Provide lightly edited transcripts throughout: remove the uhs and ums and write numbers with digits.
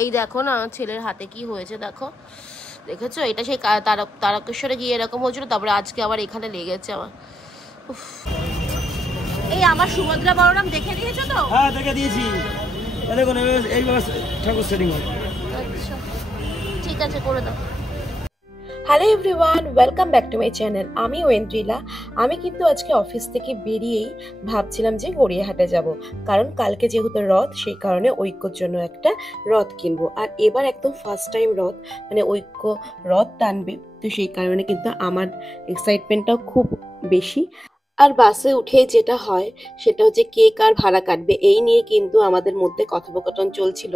এই দেখো না ছেলের হাতে কি হয়েছে দেখো, দেখেছো? এটা সেই তারকেশ্বরে গিয়ে এরকম হয়েছিল, তারপরে আজকে আবার এখানে লেগেছে আমার। এই আমার সুভদ্রা বলরাম দেখে দিয়েছো তো? হ্যাঁ দেখে দিয়েছি। দেখুন এইভাবে ঠাকুর সেটিং হয়। আচ্ছা ঠিক আছে, করে দাও। Hello everyone, welcome back to my channel. আমি ওয়েন্দ্রিলা। আমি কিন্তু আজকে অফিস থেকে বেরিয়েই ভাবছিলাম যে গড়িয়াহাটে যাব, কারণ কালকে যেহেতু রথ, সেই কারণে ঐক্যর জন্য একটা রথ কিনবো। আর এবার একদম ফার্স্ট টাইম রথ, মানে ঐক্য রথ টানবে, তো সেই কারণে কিন্তু আমার এক্সাইটমেন্টটাও খুব বেশি। আর বাসে উঠে যেটা হয় সেটা হচ্ছে কে কার ভাড়া কাটবে, এই নিয়ে কিন্তু আমাদের মধ্যে কথোপকথন চলছিল।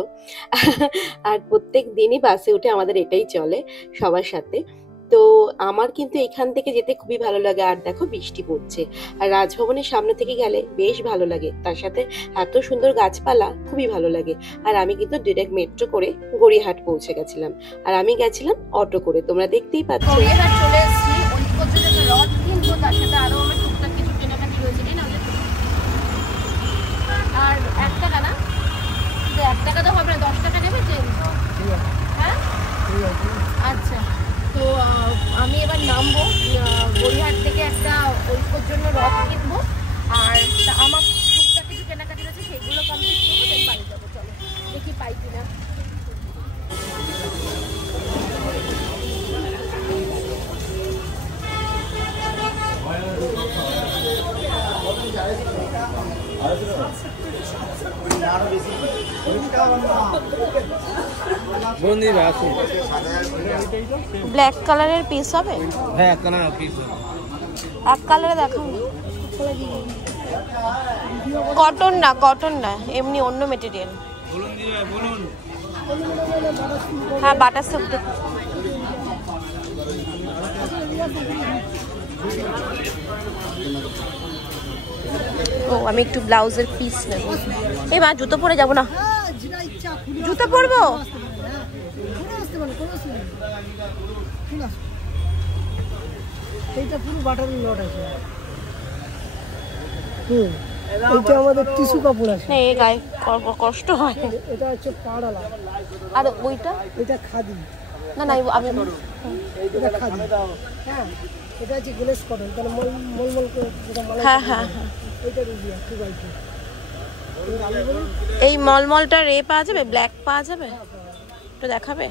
আর প্রত্যেক দিনই বাসে উঠে আমাদের এটাই চলে সবার সাথে। তো আমার কিন্তু এখান থেকে যেতে খুবই ভালো লাগে। আর দেখো বৃষ্টি পড়ছে, আর রাজভবনের সামনে থেকে গেলে বেশ ভালো লাগে, তার সাথে এত সুন্দর গাছপালা, খুবই ভালো লাগে। আর আমি কিন্তু ডিরেক্ট মেট্রো করে গড়িয়াহাট পৌঁছে গেছিলাম, আর আমি গেছিলাম অটো করে, তোমরা দেখতেই পাচ্ছ। গড়িয়াহাট চলে এসেছি, ঐক্যর জন্য একটা রথ কিনবো, তার সাথে আরো আমার টুকটাক কিছু কেনাকাটি রয়েছে, তাই না? আর 1 টাকা না, 1 টাকা তো হবে না, 10 টাকা নেবে চেঞ্জ? হ্যাঁ আচ্ছা। তো আমি এবার নামবো গড়িয়াহাট থেকে, একটা ঐক্যর জন্য রথ কিনবো, আর আমার টুকটাক কিছু কেনাকাটি রয়েছে, সেগুলো কমপ্লিট করবো, দেন বাড়ি যাবো। চলো দেখি পাই কিনা। ব্ল্যাক কালারের পিস হবে? হ্যাঁ এক কালারের পিস। এক কালারে দেখাও না। কটন না, কটন না, এমনি অন্য মেটেরিয়াল। বলুন। হ্যাঁ বাটার সিল্ক। ও আমি একটু ব্লাউজের পিস নেব। এই মা জুতো পরে যাবো না? জুতো পরবো। এইটা পুরো বাটার লট আছে। এটা আমাদের টিস্যু কাপড় আছে। না এই গায়ে কষ্ট হয়। এটা হচ্ছে পাড়ালা। আর ওইটা? এটা খাদি। না না আমি এটা খাদি। হ্যাঁ এটা হচ্ছে গ্লেস কটন, তাহলে মলমল করে যেটা মালাই। হ্যাঁ হ্যাঁ হ্যাঁ এটা রুবিয়া খুব আইছে। এই মলমলটা রে পাওয়া যাবে, ব্ল্যাক পাওয়া যাবে? একটু দেখাবে?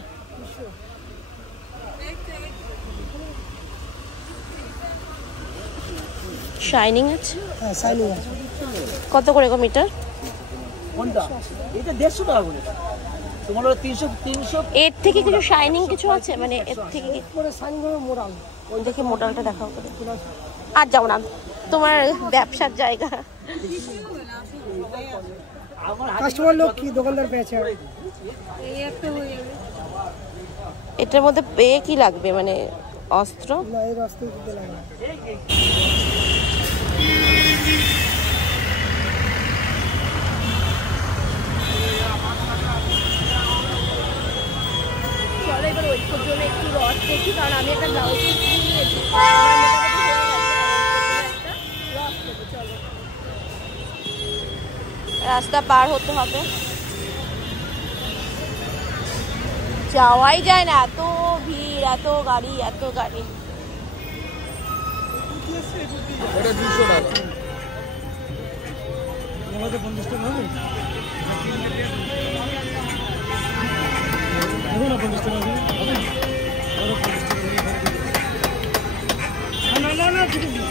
শাইনিং আছে? হ্যাঁ শাইনিং আছে। কত করে গো মিটার? কোনটা? এটা 150 টাকা করে। তোমার 300 এর থেকে কিছু শাইনিং কিছু আছে, মানে এর থেকে কি করে শাইনিং করে মোড়াল? ওই দেখি মোটালটা দেখাও করে। আর যাও না, তোমার ব্যবসার জায়গা। কাস্টমার লোক কি দোকানদার পেয়েছে? এটার মধ্যে পেয়ে কি লাগবে, মানে অস্ত্র? না এই রাস্তায় দিতে লাগে। চলো এবার ঐক্যর জন্য একটু রথ দেখি, কারণ আমি একটা ব্লাউজ নিয়েছি, রাস্তা পার হতে হবে, যাওয়াই যায় না, এত ভিড়, এত গাড়ি, এত গাড়ি। এটা 200 টাকা। আমাদের 50 টাকা হবে? দেখো না 50 টাকা হবে? না না না ঠিক আছে।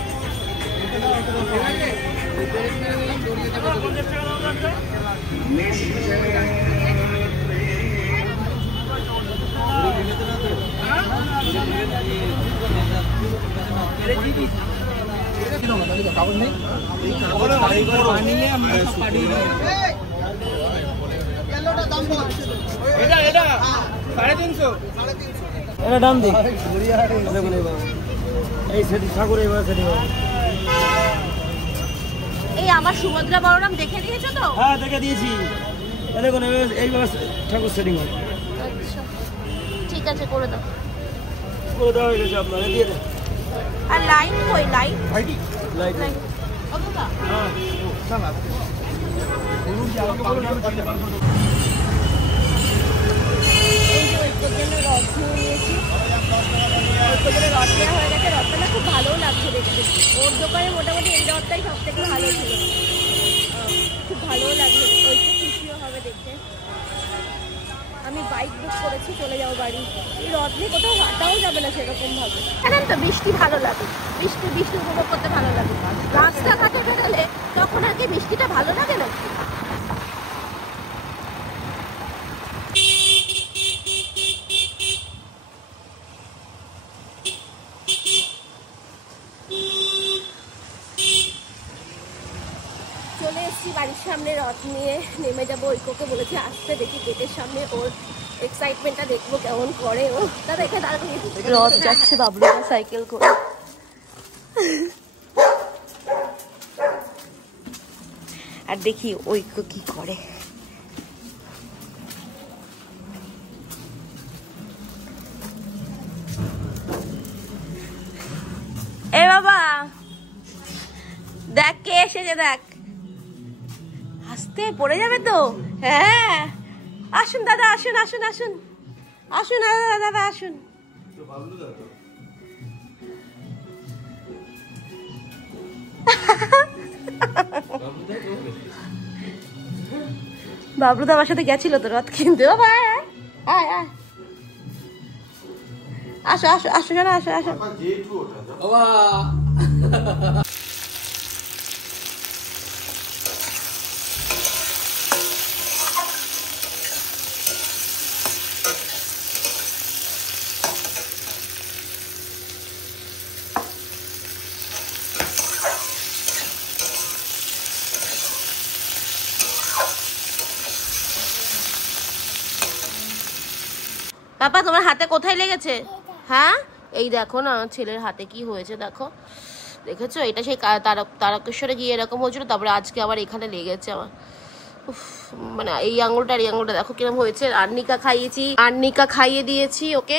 এটা দাম দিই। এই সেটি ঠাকুর এবার সেটি। এই আমার সুভদ্রা বলরাম দেখে দিয়েছো তো? হ্যাঁ দেখে দিয়েছি। দেখুন এইভাবে ঠাকুর সেটিং হয়। আচ্ছা ঠিক আছে, করে দাও। করে দেওয়া হয়ে গেছে আপনার, দিয়ে দেন। আর লাইট কই? লাইট লাইট কতটা? হ্যাঁ এবারে মোটামুটি এই রথটাই সব থেকে ভালো ছিল, খুব ভালো লাগলো, ওই খুব খুশিও হবে দেখতে। আমি বাইক বুক করেছি, চলে যাবো বাড়ি। এই রথ নিয়ে কোথাও হাঁটাও যাবে না সেরকম ভাবে, জানেন তো বৃষ্টি ভালো লাগে, বৃষ্টি উপভোগ করতে ভালো লাগে। রাস্তাঘাটে বেরোলে তখন আর কি বৃষ্টিটা ভালো লাগে না। চলে এসেছি বাড়ির সামনে, রথ নিয়ে নেমে যাবো। ঐক্যকে বলেছি আসতে, দেখি গেটের সামনে ওর এক্সাইটমেন্টটা দেখবো কেমন করে ও। দাদা এখানে দাঁড়িয়ে রথ যাচ্ছে বাবলুদা সাইকেল করে। আর দেখি ঐক্য কি করে। এ বাবা দেখ কে এসেছে, দেখ আস্তে পড়ে যাবে তো। হ্যাঁ আসুন দাদা, আসুন আসুন আসুন আসুন দাদা, দাদা আসুন। বাবলুদা আমার সাথে গেছিল তো রথ কিনতে। বাবা আয় আয়, আসো আসো আসো না, আসো আসো। পাপা তোমার হাতে কোথায় লেগেছে? হ্যাঁ এই দেখো না ছেলের হাতে কি হয়েছে, দেখো দেখেছো? এটা সেই তারকেশ্বরে গিয়ে এরকম হয়েছিল, তারপরে আজকে আবার এখানে লেগেছে আমার। মানে এই আঙুলটা দেখো কিরকম হয়েছে। আর্নিকা খাইয়ে দিয়েছি ওকে,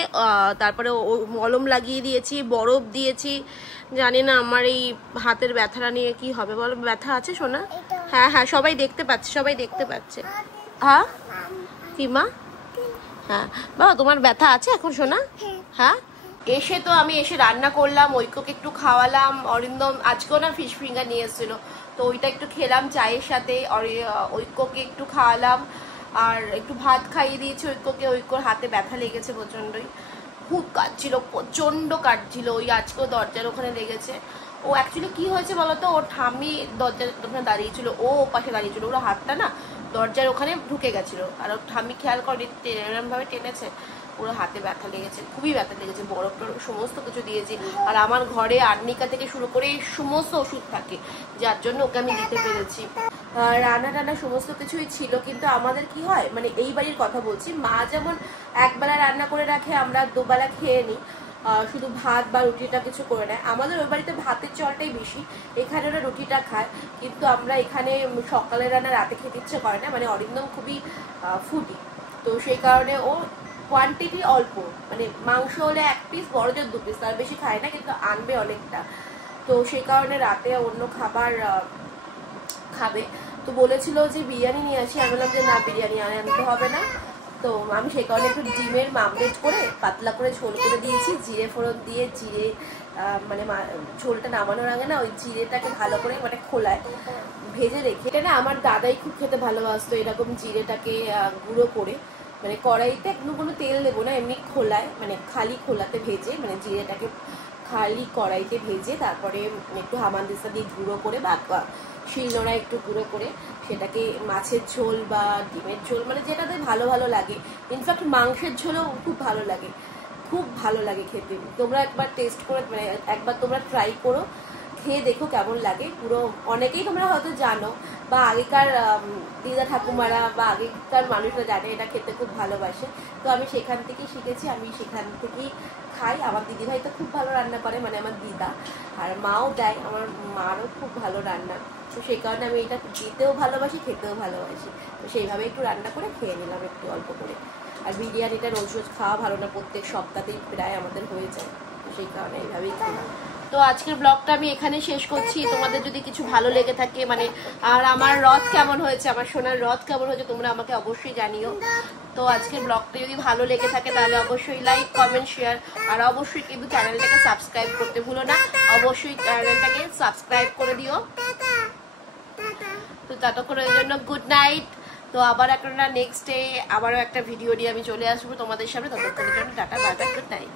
তারপরে মলম লাগিয়ে দিয়েছি, বরফ দিয়েছি। জানি না আমার এই হাতের ব্যথাটা নিয়ে কি হবে বলো। ব্যথা আছে সোনা? হ্যাঁ হ্যাঁ সবাই দেখতে পাচ্ছে। হ্যাঁ কি মা? হ্যাঁ বাবা তোমার ব্যথা আছে এখন সোনা? হ্যাঁ আমি এসে রান্না করলাম, ঐক্যকে একটু খাওয়ালাম। অরিন্দম আজকেও না ফিশ ফিঙ্গার নিয়ে এসেছিল, তো ওইটা একটু খেলাম চায়ের সাথে। ঐক্যকে একটু খাওয়ালাম আর একটু ভাত খাইয়ে দিয়েছি ঐক্যকে। ঐক্যর হাতে ব্যথা লেগেছে প্রচন্ডই, খুব কাটছিল, প্রচন্ড কাটছিল। ওই আজকেও দরজার ওখানে লেগেছে। ও অ্যাকচুয়ালি কি হয়েছে বলতো, ওর ঠাম্মি দরজার ওখানে দাঁড়িয়েছিল, ও পাশে দাঁড়িয়েছিল, ওর হাতটা না দরজার ওখানে ঢুকে গেছিল। আর ওর ঠাম্মি খেয়াল করে এরকম ভাবে টেনেছে, পুরো হাতে ব্যথা লেগেছে, খুবই ব্যথা লেগেছে। বরফ টরফ সমস্ত কিছু দিয়েছি। আর আমার ঘরে আর্নিকা থেকে শুরু করে সমস্ত ওষুধ থাকে, যার জন্য ওকে আমি দিতে পেরেছি। রান্না টান্না সমস্ত কিছুই ছিল। কিন্তু আমাদের কি হয়, মানে এই বাড়ির কথা বলছি, মা যেমন একবেলা রান্না করে রাখে, আমরা দুবেলা খেয়ে নিই, শুধু ভাত বা রুটিটা কিছু করে নেয়। আমাদের ওই বাড়িতে ভাতের চলটাই বেশি, এখানে ওরা রুটিটা খায়। কিন্তু আমরা এখানে সকালে রান্না রাতে খেতে ইচ্ছে করে না, মানে অরিন্দম খুবই ফুডি, তো সেই কারণে ও কোয়ান্টিটি অল্প, মানে মাংস হলে 1 পিস, বড় জোর 2 পিস, তার বেশি খায় না, কিন্তু আনবে অনেকটা। তো সেই কারণে রাতে অন্য খাবার খাবে। তো বলেছিল যে বিরিয়ানি নিয়ে আসি, আমি বললাম যে না বিরিয়ানি আনতে হবে না। তো আমি সেই কারণে একটু ডিমের মামলেট করে পাতলা করে ঝোল করে দিয়েছি, জিরে ফোড়ন দিয়ে। জিরে মানে ঝোলটা নামানোর আগে না ওই জিরেটাকে ভালো করে মানে খোলায় ভেজে রেখে, এটা না আমার দাদাই খুব খেতে ভালোবাসতো, এরকম জিরেটাকে গুঁড়ো করে, মানে কড়াইতে একদম কোনো তেল দেবো না, এমনি খোলায়, মানে খালি খোলাতে ভেজে, মানে জিরেটাকে খালি কড়াইতে ভেজে তারপরে একটু হামানদিস্তা দিয়ে গুঁড়ো করে বা শিলনোড়া একটু গুঁড়ো করে সেটাকে মাছের ঝোল বা ডিমের ঝোল, মানে যেটাতে ভালো ভালো লাগে। ইনফ্যাক্ট মাংসের ঝোলও খুব ভালো লাগে, খুব ভালো লাগে খেতে। তোমরা একবার টেস্ট করে, মানে একবার তোমরা ট্রাই করো, খেয়ে দেখো কেমন লাগে। পুরো অনেকেই তোমরা হয়তো জানো, বা আগেকার দিদা ঠাকুমারা বা আগেকার মানুষরা জানে এটা খেতে খুব ভালোবাসে। তো আমি সেখান থেকেই শিখেছি, আমি সেখান থেকেই খাই। আমার দিদিভাই তো খুব ভালো রান্না করে, মানে আমার দিদা, আর মাও দেয়, আমার মারও খুব ভালো রান্না। তো সেই কারণে আমি এটা দিতেও ভালোবাসি, খেতেও ভালোবাসি। তো সেইভাবে একটু রান্না করে খেয়ে নিলাম একটু অল্প করে। আর বিরিয়ানিটা রোজ রোজ খাওয়া ভালো না, প্রত্যেক সপ্তাহতেই প্রায় আমাদের হয়ে যায়, তো সেই কারণে এইভাবেই খেলাম। তো আজকের ব্লগটা আমি এখানে শেষ করছি। তোমাদের যদি কিছু ভালো লেগে থাকে, মানে আর আমার রথ কেমন হয়েছে, আমার সোনার রথ কেমন হয়েছে, তোমরা আমাকে অবশ্যই জানিও। তো আজকের ব্লগটা যদি ভালো লেগে থাকে তাহলে অবশ্যই লাইক কমেন্ট শেয়ার আর অবশ্যই কিন্তু চ্যানেলটাকে সাবস্ক্রাইব করতে ভুলো না, অবশ্যই চ্যানেলটাকে সাবস্ক্রাইব করে দিও। তো ততক্ষণের জন্য গুড নাইট। তো আবার একটা নেক্সট ডে আবারও একটা ভিডিও নিয়ে আমি চলে আসবো তোমাদের সামনে, ততক্ষণের জন্য tata bye bye, good night.